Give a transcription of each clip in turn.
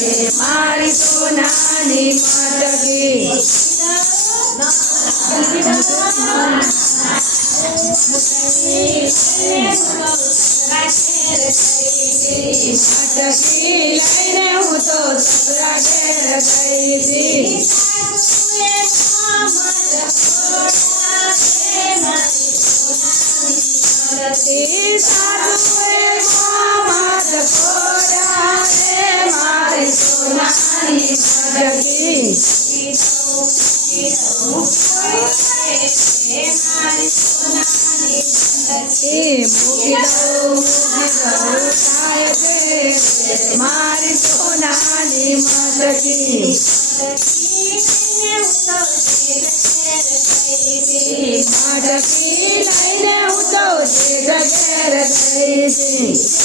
રે મારી સોનાની મટકી મટકી લઈને હું તો સસરા ઘેર ગઈ હતી સાધુએ મોહમ્મદ ખોડા રે મારી સોનાની મટકી મૂકી દઉં થાય છે મારી સોનાની મટકી મટકી લઈને હું તો ઘેર ગઈ હતી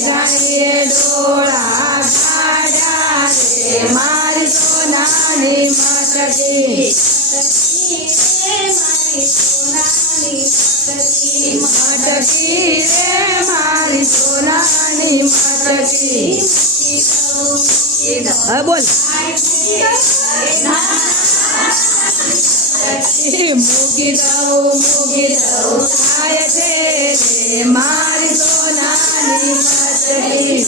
ઘણીએ ડોળા કાઢ્યા રે મારી સોનાની મટકી મટકી રે મારી સોનાની મટકી હા બોલ મૂકી દઉં થાય છે રે મારી સોનાની મટકી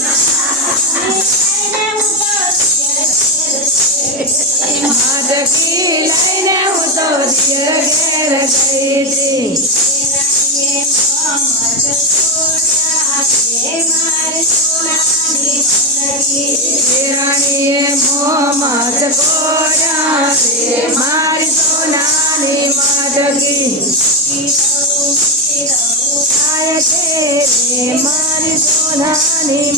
મટકી લઈને હું તો ઘેર ગઈ હતી રાણીએ મોહમ્મદ ખોડા રે મારી સોનાની મટકી થાય છે રે મારી સોનાની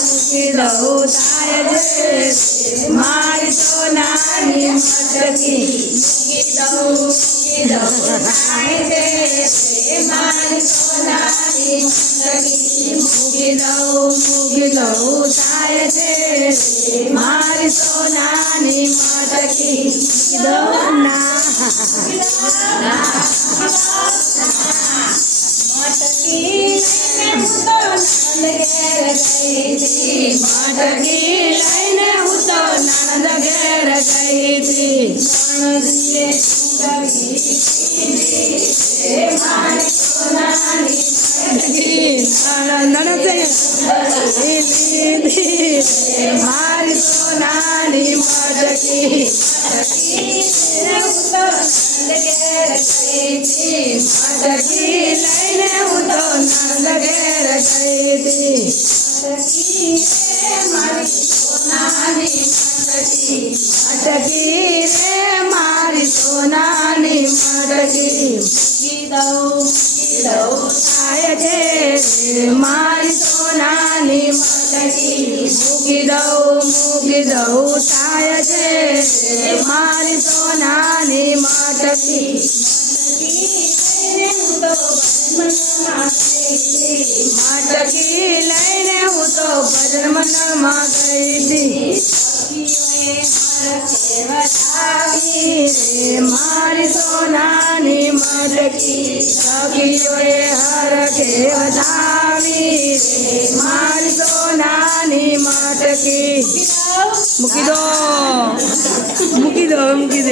મૂકી દઉં થાય છે મારી સોનાની મટકી મૂકી દઉં થાય છે મારી સોનાની મટકી મૂકી દઉં થાય છે મારી સોનાની મટકી મૂકી દઉં ના મટકી લઈને હું તો નણંદ ઘેર ગઈ હતી મારી સોનાની મટકી મટકી લઈને હું તો નણંદ ઘેર ગઈ હતી મટકી રે મારી સોનાની મટકી મૂકી દઉં થાય છે મારી સોનાની મટકી મૂકી દઉં થાય છે મારી સોનાની મટકી મટકી લઈને હું તો ભજન મંડળમાં ગઈ હતી રે મારી સોનાની મટકી સખીઓએ હરખે વધાવી રે મારી સોનાની મટકી મૂકી દો